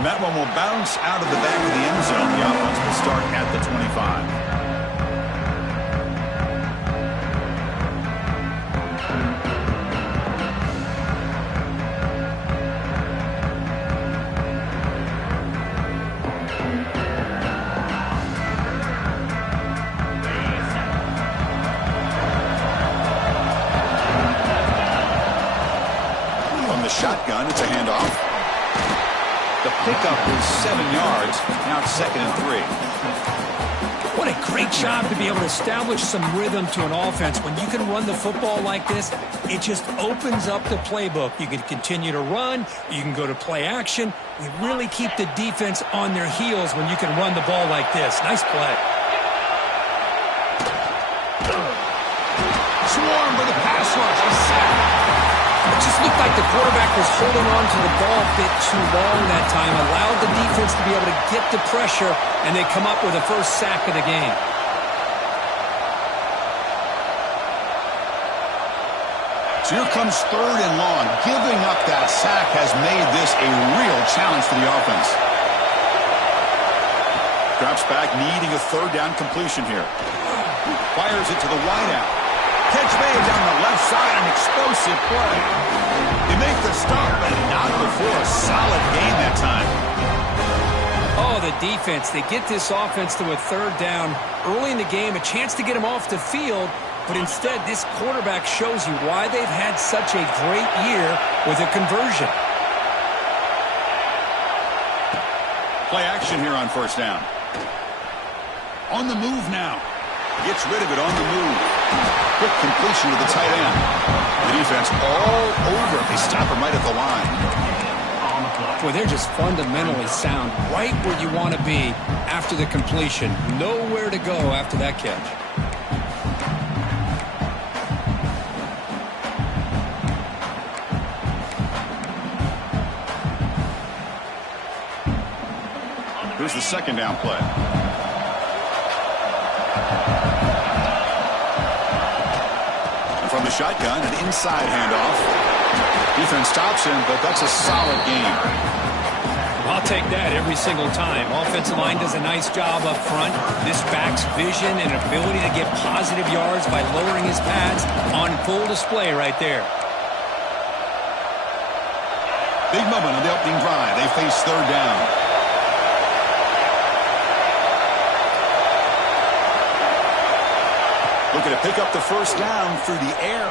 And that one will bounce out of the back of the end zone. The offense will start at the 25. Shotgun, it's a handoff. The pickup is 7 yards. Now it's 2nd and 3. What a great job to be able to establish some rhythm to an offense. When you can run the football like this, it just opens up the playbook. You can continue to run. You can go to play action. You really keep the defense on their heels when you can run the ball like this. Nice play. Swarm for the pass rush. A sack. It just looked like the quarterback was holding on to the ball a bit too long that time, allowed the defense to be able to get the pressure, and they come up with the first sack of the game. So here comes 3rd and long. Giving up that sack has made this a real challenge for the offense. Drops back, needing a 3rd down completion here. Fires it to the wideout. Catch made down the left side, an explosive play. They make the stop, but not before a solid gain that time. Oh, the defense. They get this offense to a 3rd down early in the game, a chance to get him off the field, but instead this quarterback shows you why they've had such a great year with a conversion. Play action here on 1st down. On the move now. Gets rid of it on the move. Quick completion to the tight end. The defense all over it. They stop him right at the line. Boy, they're just fundamentally sound right where you want to be after the completion. Nowhere to go after that catch. Here's the 2nd down play. From the shotgun, an inside handoff. Defense stops him, but that's a solid game. I'll take that every single time. Offensive line does a nice job up front. This back's vision and ability to get positive yards by lowering his pads on full display right there. Big moment on the opening drive. They face 3rd down. Looking to pick up the 1st down through the air.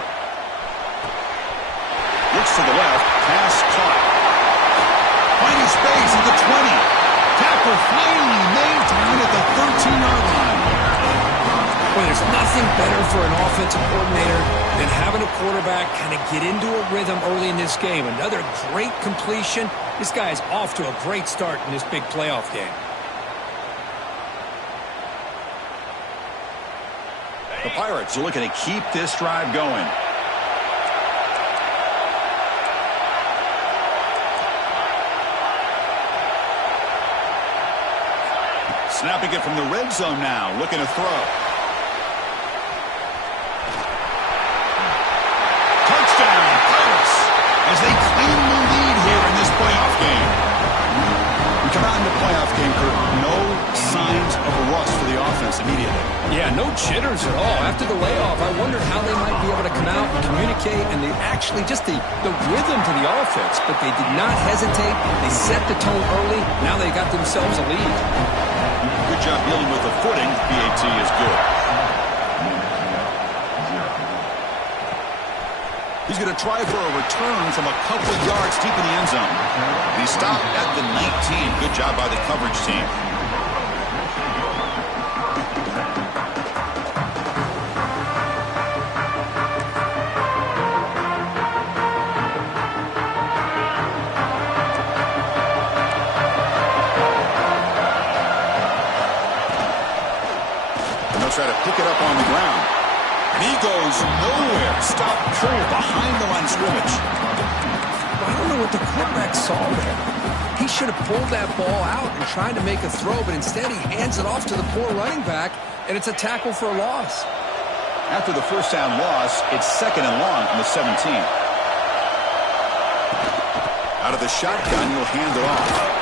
Looks to the left. Pass caught. Finding space at the 20. Tackle finally made down at the 13-yard line. Well, there's nothing better for an offensive coordinator than having a quarterback kind of get into a rhythm early in this game. Another great completion. This guy is off to a great start in this big playoff game. The Pirates are looking to keep this drive going. Snapping it from the red zone now, looking to throw. Touchdown, Pirates, as they claim the lead here in this playoff game. We come out in the playoff game, Kurt, no signs of a rust for the offense immediately. Yeah, no jitters at all. After the layoff, I wondered how they might be able to come out and communicate, and they actually just the rhythm to the offense, but they did not hesitate. They set the tone early. Now they got themselves a lead. Good job dealing with the footing. PAT is good. He's going to try for a return from a couple yards deep in the end zone. He stopped at the 19. Good job by the coverage team. Try to pick it up on the ground. And he goes nowhere. Stop pull behind the line of scrimmage. I don't know what the quarterback saw there. He should have pulled that ball out and tried to make a throw, but instead he hands it off to the poor running back, and it's a tackle for a loss. After the first down loss, it's 2nd and long from the 17. Out of the shotgun, he'll hand it off.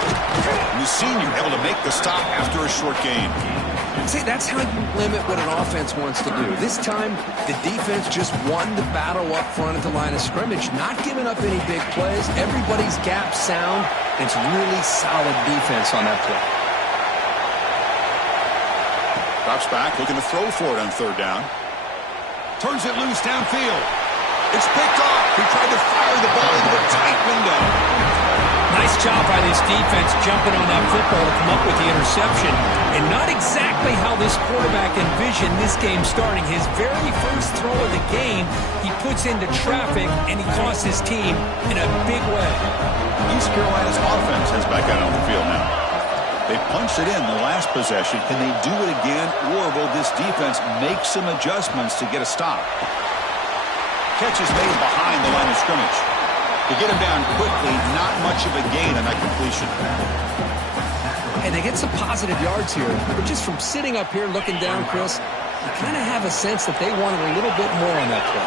And the senior able to make the stop after a short gain. See, that's how you limit what an offense wants to do. This time, the defense just won the battle up front at the line of scrimmage, not giving up any big plays. Everybody's gap sound. It's really solid defense on that play. Drops back, looking to throw for it on third down. Turns it loose downfield. It's picked off. He tried to fire the ball into a tight window. Nice job by this defense jumping on that football to come up with the interception. And not exactly how this quarterback envisioned this game starting. His very first throw of the game, he puts into traffic, and he costs his team in a big way. East Carolina's offense has back out on the field now. They punched it in the last possession. Can they do it again, or will this defense make some adjustments to get a stop? Catch is made behind the line of scrimmage. To get him down quickly, not much of a gain on that completion. And they get some positive yards here, but just from sitting up here looking down, Chris, you kind of have a sense that they wanted a little bit more on that play.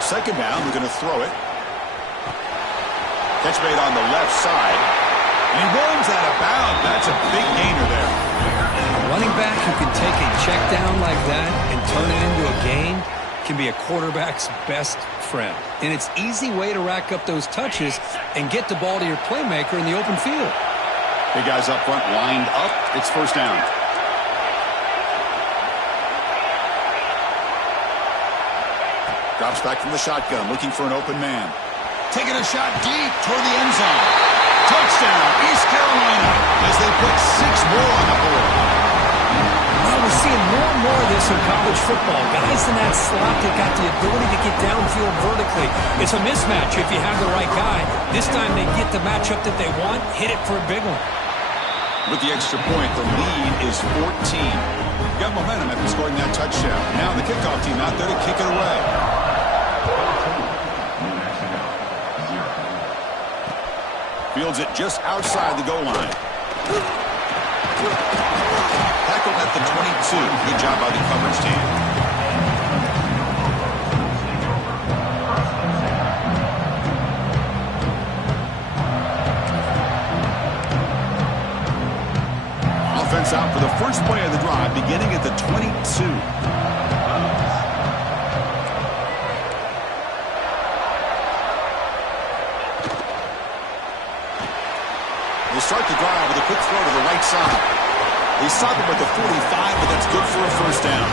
Second down, we're going to throw it. Catch made on the left side. And he runs out of bounds. That's a big gainer there. A running back who can take a check down like that and turn it into a gain can be a quarterback's best friend. And it's an easy way to rack up those touches and get the ball to your playmaker in the open field. Big guys up front lined up. It's first down. Drops back from the shotgun, looking for an open man. Taking a shot deep toward the end zone. Touchdown, East Carolina, as they put 6 more on the board. Well, we're seeing more and more of this in college football. Guys in that slot that got the ability to get downfield vertically. It's a mismatch if you have the right guy. This time they get the matchup that they want, hit it for a big one. With the extra point, the lead is 14. Got momentum after scoring that touchdown. Now the kickoff team out there to kick it away. Fields it just outside the goal line. Tackled at the 22. Good job by the coverage team. Offense out for the first play of the drive, beginning at the 22. They start the drive with a quick throw to the right side. They stop him at the 45, but that's good for a first down.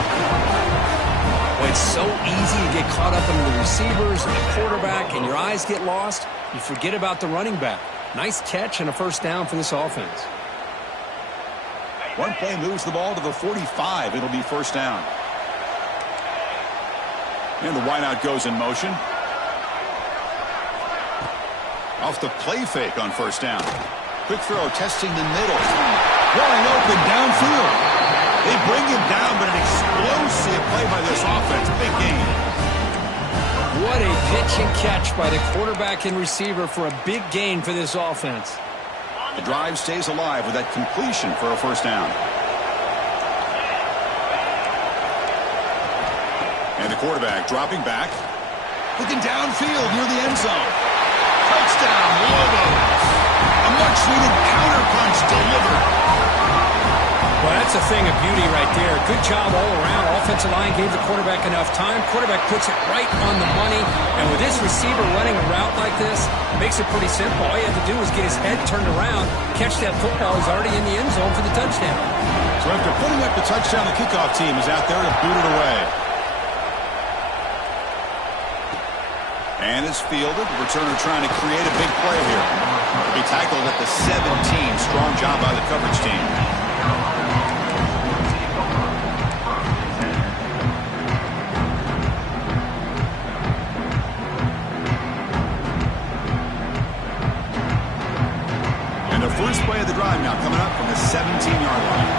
Well, it's so easy to get caught up in the receivers and the quarterback, and your eyes get lost. You forget about the running back. Nice catch and a first down for this offense. One play moves the ball to the 45. It'll be first down. And the wideout goes in motion. Off the play fake on first down. Quick throw, testing the middle. Wide open downfield. They bring him down, but an explosive play by this offense. Big gain. What a pitch and catch by the quarterback and receiver for a big gain for this offense. The drive stays alive with that completion for a first down. And the quarterback dropping back. Looking downfield near the end zone. Touchdown, Lobos. A much-needed counterpunch delivered. Well, that's a thing of beauty right there. Good job all around. Offensive line gave the quarterback enough time. Quarterback puts it right on the money. And with this receiver running a route like this, makes it pretty simple. All you have to do is get his head turned around, catch that football. He's already in the end zone for the touchdown. So after putting up the touchdown, the kickoff team is out there to boot it away. And it's fielded. Returner trying to create a big play here. He'll be tackled at the 17. Strong job by the coverage team. And the first play of the drive now coming up from the 17-yard line.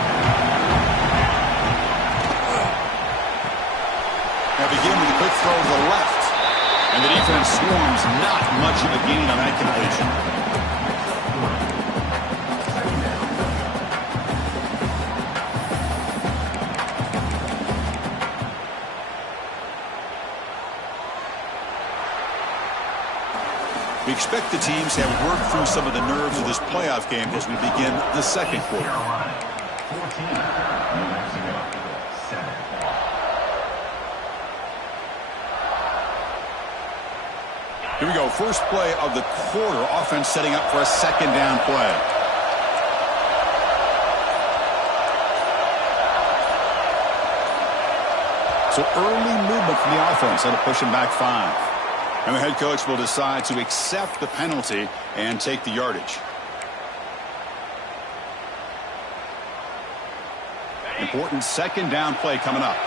Now begin with a quick throw to the left. And the defense swarms, not much of a gain on that completion. We expect the teams to have worked through some of the nerves of this playoff game as we begin the second quarter. Here we go. First play of the quarter. Offense setting up for a second down play. So early movement from the offense. That'll push him back 5. And the head coach will decide to accept the penalty and take the yardage. Important second down play coming up.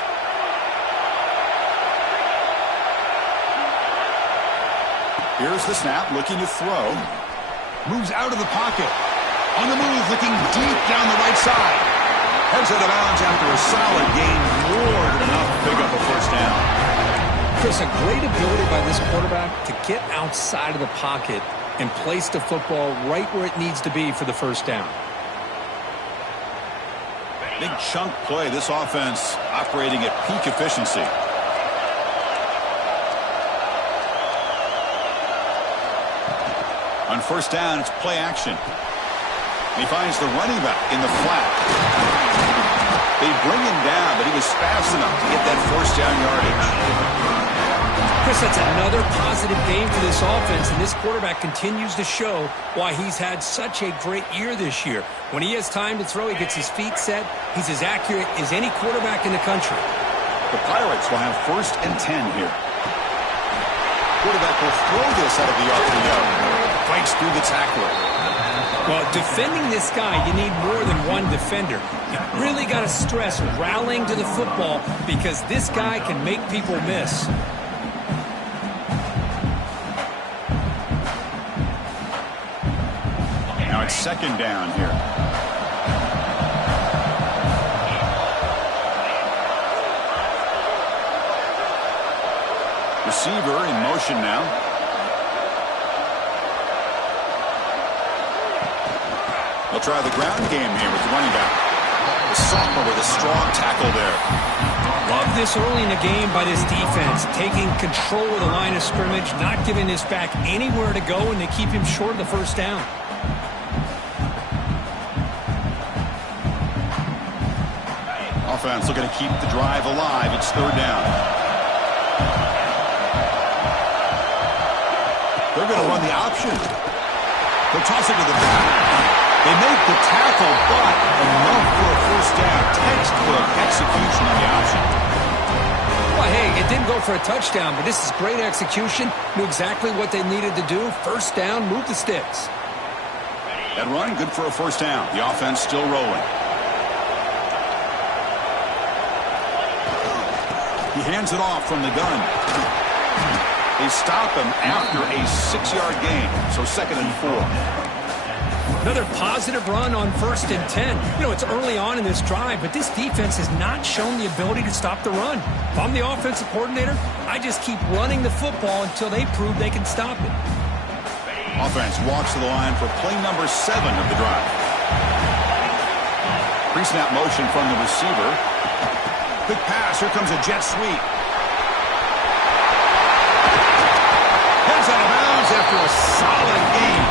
Here's the snap, looking to throw. Moves out of the pocket. On the move, looking deep down the right side. Heads out of bounds after a solid gain, more than enough to pick up a first down. Chris, a great ability by this quarterback to get outside of the pocket and place the football right where it needs to be for the first down. Big chunk play. This offense operating at peak efficiency. On first down, it's play action. He finds the running back in the flat. They bring him down, but he was fast enough to get that first down yardage. Chris, that's another positive game for this offense, and this quarterback continues to show why he's had such a great year this year. When he has time to throw, he gets his feet set. He's as accurate as any quarterback in the country. The Pirates will have 1st and 10 here. Quarterback will throw this out of the RPO. Fights through the tackler. Well, defending this guy, you need more than one defender. You really got to stress rallying to the football because this guy can make people miss. Now it's second down here. Receiver in motion now. They'll try the ground game here with the running back. The sophomore with a strong tackle there. Love this early in the game by this defense, taking control of the line of scrimmage, not giving this back anywhere to go, and they keep him short of the first down. Offense looking to keep the drive alive. It's third down. They're going to run the option. They'll toss it to the back. They make the tackle, but enough for a first down. Textbook execution on the option. Well, hey, it didn't go for a touchdown, but this is great execution. Knew exactly what they needed to do. First down, move the sticks. That run, good for a first down. The offense still rolling. He hands it off from the gun. They stop him after a 6-yard gain, so 2nd and 4. Another positive run on 1st and 10. You know, it's early on in this drive, but this defense has not shown the ability to stop the run. If I'm the offensive coordinator, I just keep running the football until they prove they can stop it. Offense walks to the line for play number 7 of the drive. Pre-snap motion from the receiver. Quick pass. Here comes a jet sweep. Heads out of bounds after a solid gain.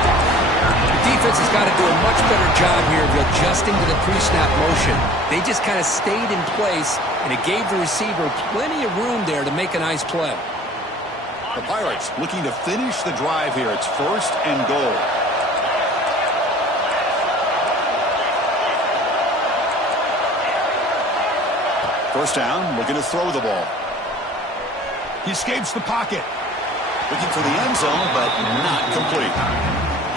The defense has got to do a much better job here of adjusting to the pre-snap motion. They just kind of stayed in place, and it gave the receiver plenty of room there to make a nice play. The Pirates looking to finish the drive here. It's 1st and goal. First down, looking to throw the ball. He escapes the pocket. Looking for the end zone, but not complete.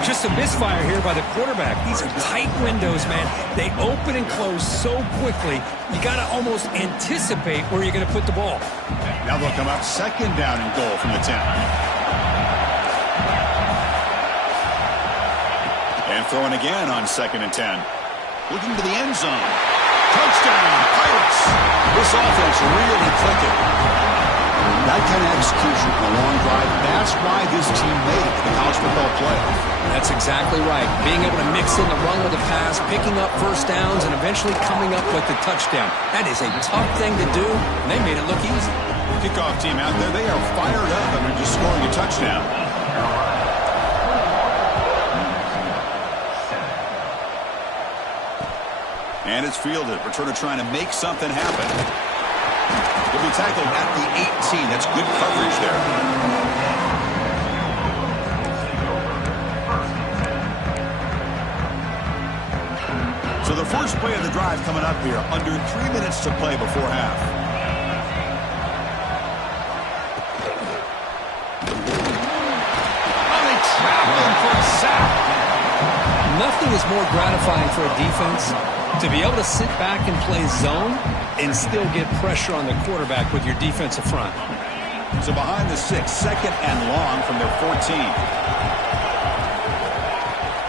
Just a misfire here by the quarterback. These are tight windows, man. They open and close so quickly, you got to almost anticipate where you're going to put the ball. Now they'll come up 2nd down and goal from the 10. And throwing again on 2nd and 10. Looking to the end zone. Touchdown, Pirates. This offense really clicking. That kind of execution on a long drive, that's why this team made it to the college football playoff. That's exactly right. Being able to mix in the run with the pass, picking up first downs, and eventually coming up with the touchdown. That is a tough thing to do, and they made it look easy. Kickoff team out there, they are fired up and they're just scoring a touchdown. And it's fielded. Returner trying to make something happen. He'll be tackled at the 18. That's good coverage there. So the first play of the drive coming up here. Under 3 minutes to play before half. Oh, they trap him for a sack. Nothing is more gratifying for a defense to be able to sit back and play zone and still get pressure on the quarterback with your defensive front. So behind the 6, second and long from their 14.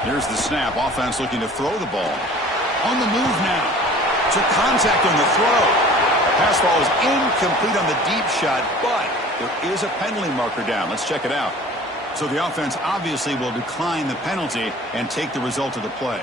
Here's the snap. Offense looking to throw the ball. On the move now. Took contact on the throw. Pass ball is incomplete on the deep shot, but there is a penalty marker down. Let's check it out. So the offense obviously will decline the penalty and take the result of the play.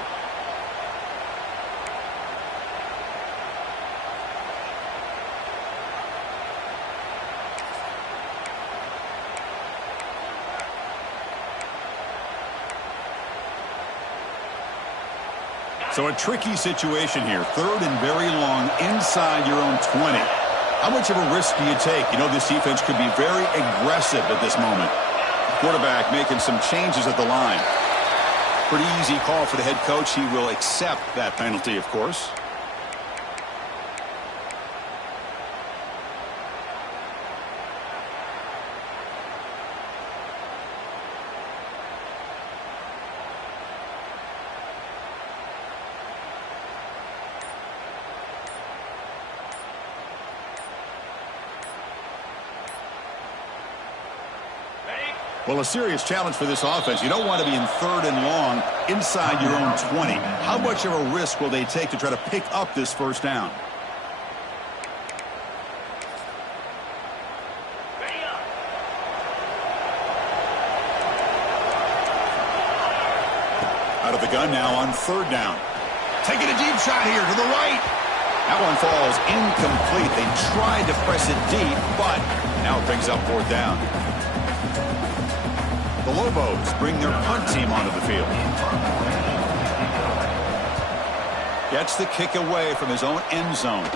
So a tricky situation here. Third and very long inside your own 20. How much of a risk do you take? You know, this defense could be very aggressive at this moment. Quarterback making some changes at the line. Pretty easy call for the head coach. He will accept that penalty, of course. Well, a serious challenge for this offense. You don't want to be in third and long inside your own 20. How much of a risk will they take to try to pick up this first down? Out of the gun now on third down. Taking a deep shot here to the right. That one falls incomplete. They tried to press it deep, but now it brings up fourth down. The Lobos bring their punt team onto the field. Gets the kick away from his own end zone.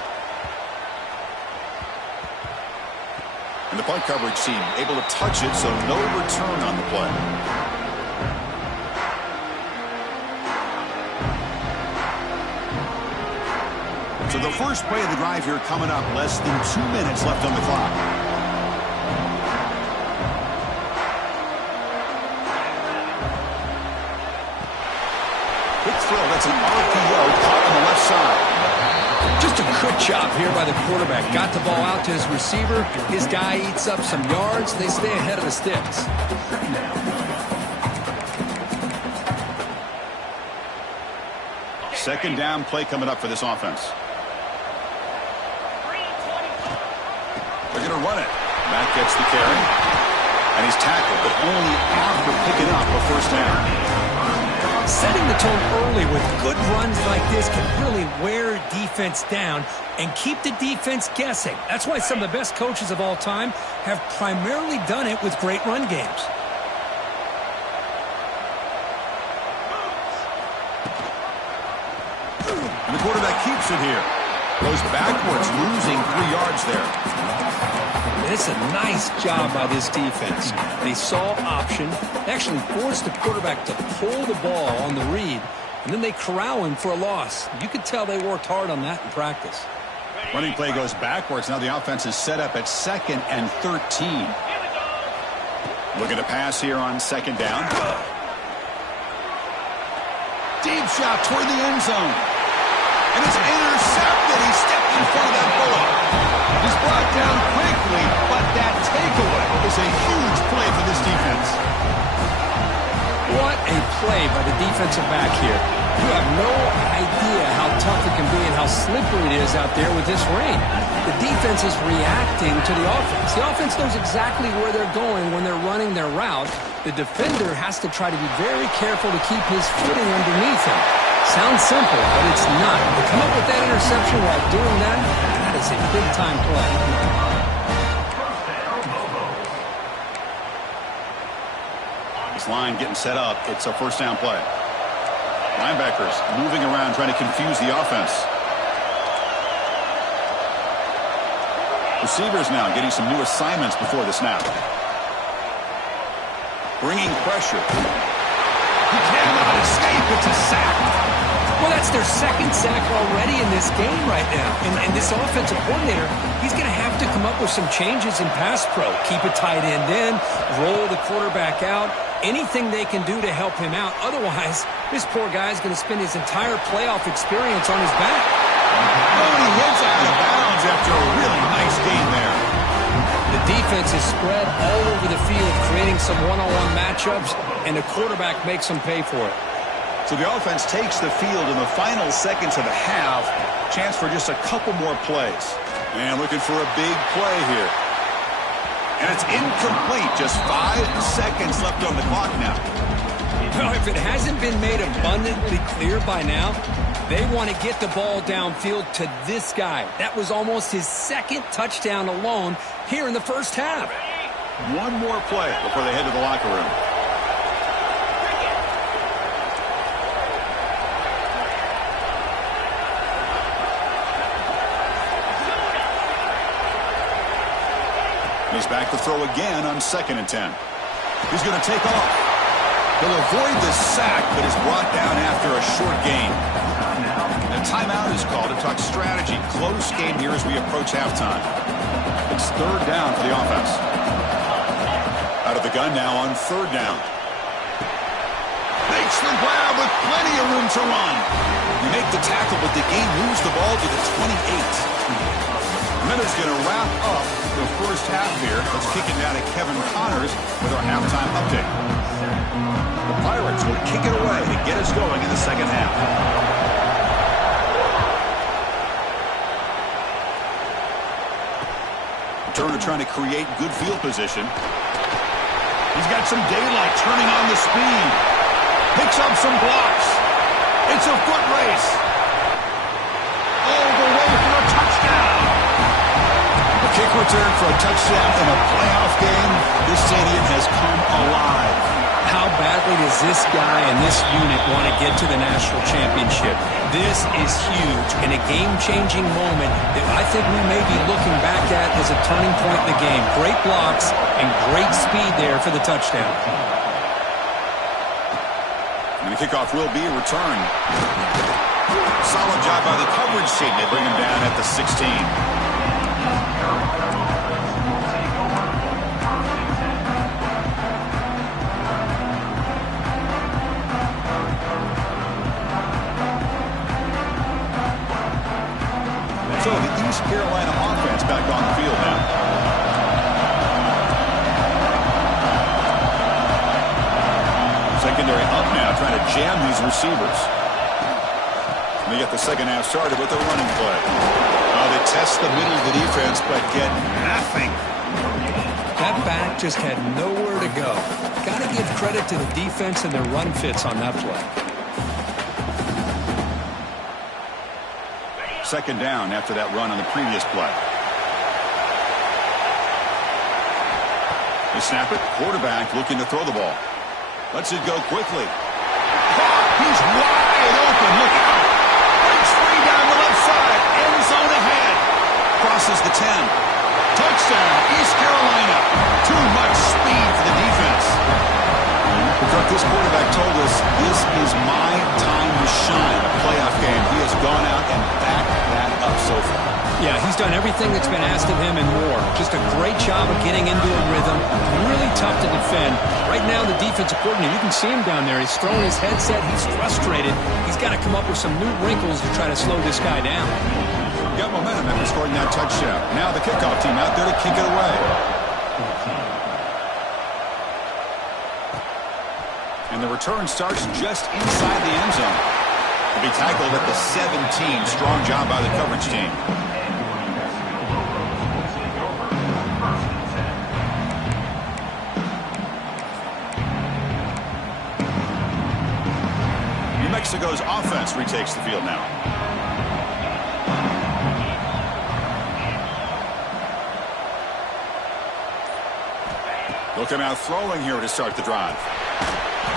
And the punt coverage team able to touch it, so no return on the play. So the first play of the drive here coming up. Less than 2 minutes left on the clock. That's an RPO caught on the left side. Just a good job here by the quarterback. Got the ball out to his receiver. His guy eats up some yards. They stay ahead of the sticks. Second down play coming up for this offense. They're going to run it. Matt gets the carry. And he's tackled, but only after picking up a first down. Setting the tone early with good runs like this can really wear defense down and keep the defense guessing. That's why some of the best coaches of all time have primarily done it with great run games. And the quarterback keeps it here. Goes backwards, losing 3 yards there. It's a nice job by this defense. They saw option. They actually forced the quarterback to pull the ball on the read, and then they corral him for a loss. You could tell they worked hard on that in practice. Running play goes backwards. Now the offense is set up at 2nd and 13. Looking to pass here on 2nd down. Deep shot toward the end zone. And it's intercepted. He stepped in front of that bullet. He's brought down quickly, but that takeaway is a huge play for this defense. What a play by the defensive back here. You have no idea how tough it can be and how slippery it is out there with this rain. The defense is reacting to the offense. The offense knows exactly where they're going when they're running their route. The defender has to try to be very careful to keep his footing underneath him. Sounds simple, but it's not. To come up with that interception while doing that, that is a big-time play. This line getting set up. It's a first down play. Linebackers moving around, trying to confuse the offense. Receivers now getting some new assignments before the snap. Bringing pressure. He cannot escape. It's a sack. Well, that's their second sack already in this game right now. And this offensive coordinator, he's going to have to come up with some changes in pass pro. Keep a tight end in, roll the quarterback out, anything they can do to help him out. Otherwise, this poor guy's going to spend his entire playoff experience on his back. Oh, and he hits out of bounds after a really nice game there. The defense is spread all over the field, creating some one-on-one matchups, and the quarterback makes them pay for it. So the offense takes the field in the final seconds of the half. Chance for just a couple more plays. And looking for a big play here. And it's incomplete. Just 5 seconds left on the clock now. Well, if it hasn't been made abundantly clear by now, they want to get the ball downfield to this guy. That was almost his second touchdown alone here in the first half. One more play before they head to the locker room. He's back to throw again on 2nd and 10. He's going to take off. He'll avoid the sack, but is brought down after a short gain. A timeout is called to talk strategy. Close game here as we approach halftime. It's 3rd down for the offense. Out of the gun now on 3rd down. Makes the grab with plenty of room to run. You make the tackle, but the game moves the ball to the 28. Minutes going to wrap up the first half here. Let's kick it down to Kevin Connors with our halftime update. The Pirates will kick it away to get us going in the second half. Turner trying to create good field position. He's got some daylight turning on the speed. Picks up some blocks. It's a foot race. All the way for a touchdown. A kick return for a touchdown in a playoff game. This stadium has come alive. How badly does this guy and this unit want to get to the national championship? This is huge and a game-changing moment that I think we may be looking back at as a turning point in the game. Great blocks and great speed there for the touchdown. And the kickoff will be a return. Solid job by the coverage team. They bring him down at the 16. So the East Carolina offense back on the field now. Secondary up now, trying to jam these receivers. And they get the second half started with a running play. They test the middle of the defense, but get nothing. That back just had nowhere to go. Got to give credit to the defense and their run fits on that play. Second down after that run on the previous play. They snap it. Quarterback looking to throw the ball. Lets it go quickly. He's wide open. Look out. Breaks free down the left side. End zone ahead. Crosses the 10. Touchdown, East Carolina. Too much speed for the defense. This quarterback told us this is my time to shine. A playoff game. He has gone out and backed that up so far. Yeah, he's done everything that's been asked of him and more. Just a great job of getting into a rhythm. Really tough to defend. Right now, the defensive coordinator, you can see him down there. He's throwing his headset. He's frustrated. He's got to come up with some new wrinkles to try to slow this guy down. Got momentum after scoring that touchdown. Now the kickoff team out there to kick it away. And the return starts just inside the end zone. To be tackled at the 17. Strong job by the coverage team. New Mexico's offense retakes the field now. Look him out throwing here to start the drive.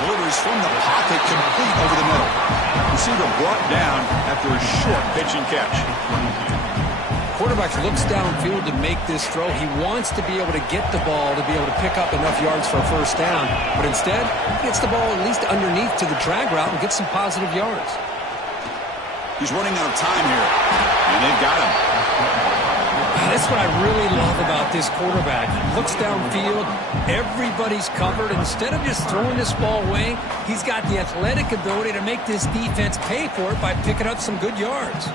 Delivers from the pocket, complete over the middle. Receiver brought down after a short pitch and catch. quarterback looks downfield to make this throw. He wants to be able to get the ball to be able to pick up enough yards for a first down. But instead, he gets the ball at least underneath to the drag route and gets some positive yards. He's running out of time here, and they've got him. That's what I really love about this quarterback. He looks downfield, everybody's covered. Instead of just throwing this ball away, he's got the athletic ability to make this defense pay for it by picking up some good yards.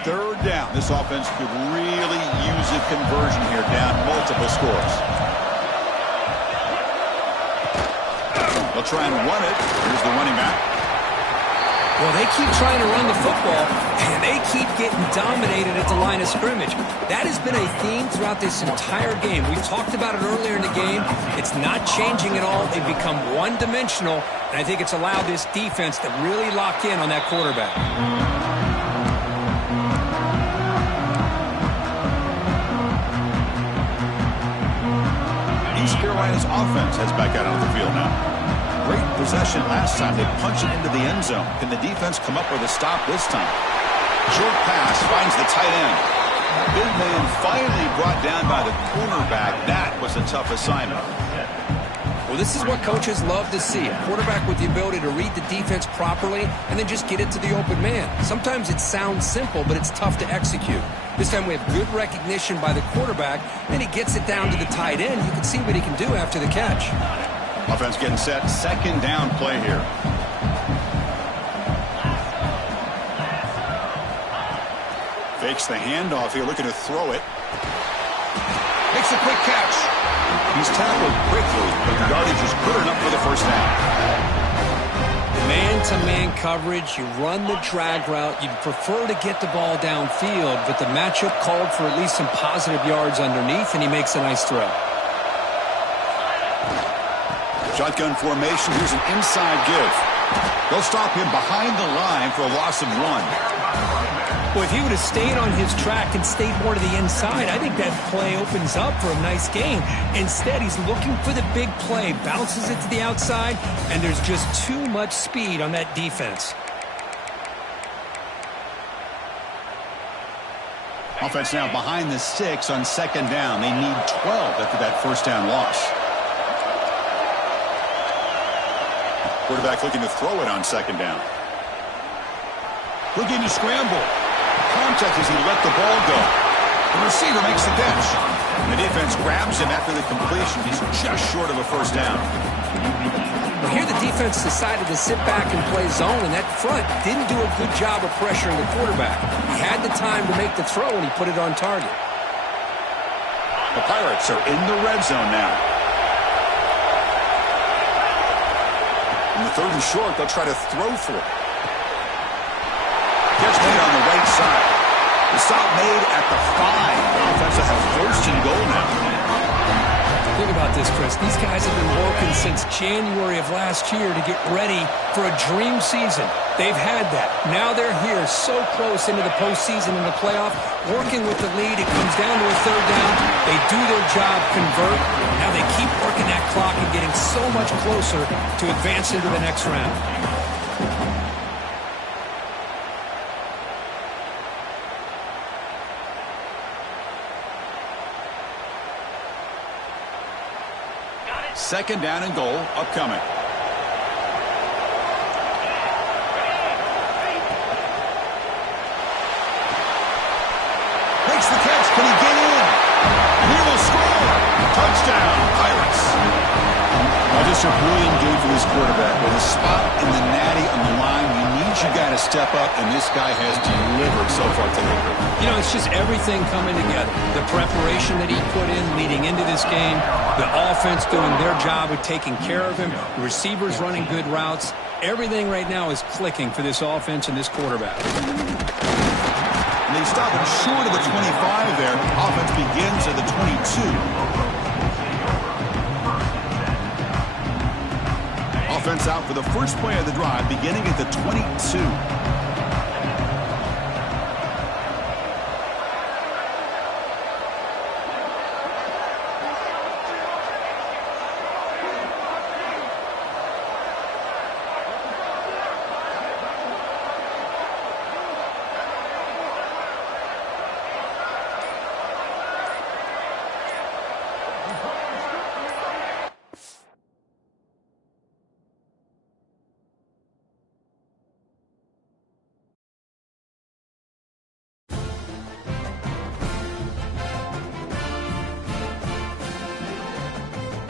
Third down. This offense could really use a conversion here, down multiple scores. They'll try and run it. Here's the running back. Well, they keep trying to run the football, and they keep getting dominated at the line of scrimmage. That has been a theme throughout this entire game. We talked about it earlier in the game. It's not changing at all. They've become one-dimensional, and I think it's allowed this defense to really lock in on that quarterback. East Carolina's offense heads back out on the field now. Great possession last time. They punch it into the end zone. Can the defense come up with a stop this time? Short pass finds the tight end. Big man finally brought down by the cornerback. That was a tough assignment. Well, this is what coaches love to see. A quarterback with the ability to read the defense properly and then just get it to the open man. Sometimes it sounds simple, but it's tough to execute. This time we have good recognition by the quarterback, and he gets it down to the tight end. You can see what he can do after the catch. Offense getting set. Second down play here. Fakes the handoff here, looking to throw it. Makes a quick catch. He's tackled quickly, but the yardage is good enough for the first down. Man-to-man coverage, you run the drag route. You'd prefer to get the ball downfield, but the matchup called for at least some positive yards underneath, and he makes a nice throw. Shotgun formation. Here's an inside give. They'll stop him behind the line for a loss of 1. Well, if he would have stayed on his track and stayed more to the inside, I think that play opens up for a nice gain. Instead, he's looking for the big play, bounces it to the outside, and there's just too much speed on that defense. Offense now behind the 6 on second down. They need 12 after that first down loss. Quarterback looking to throw it on second down. Looking to scramble. Contact as he let the ball go. The receiver makes the catch. The defense grabs him after the completion. He's just short of a first down. Well, here the defense decided to sit back and play zone, and that front didn't do a good job of pressuring the quarterback. He had the time to make the throw, and he put it on target. The Pirates are in the red zone now. In the third and short, they'll try to throw for it. Catch made on the right side. The stop made at the 5. The offense will have first and goal now. Think about this, Chris. These guys have been working since January of last year to get ready for a dream season. They've had that. Now they're here so close into the postseason and the playoff, working with the lead. It comes down to a third down. They do their job, convert. Now they keep working that clock and getting so much closer to advance into the next round. Second down and goal upcoming. Makes the catch. Can he get in? And he will score. Touchdown, Pirates. Just a brilliant game for this quarterback. With a spot in the natty on the line, you need your guy to step up, and this guy has delivered so far today. You know, it's just everything coming together. The preparation that he put in leading into this game, the offense doing their job of taking care of him, the receivers running good routes. Everything right now is clicking for this offense and this quarterback. And they stop him short of the 25 there. Offense begins at the 22. Offense out for the first play of the drive, beginning at the 22.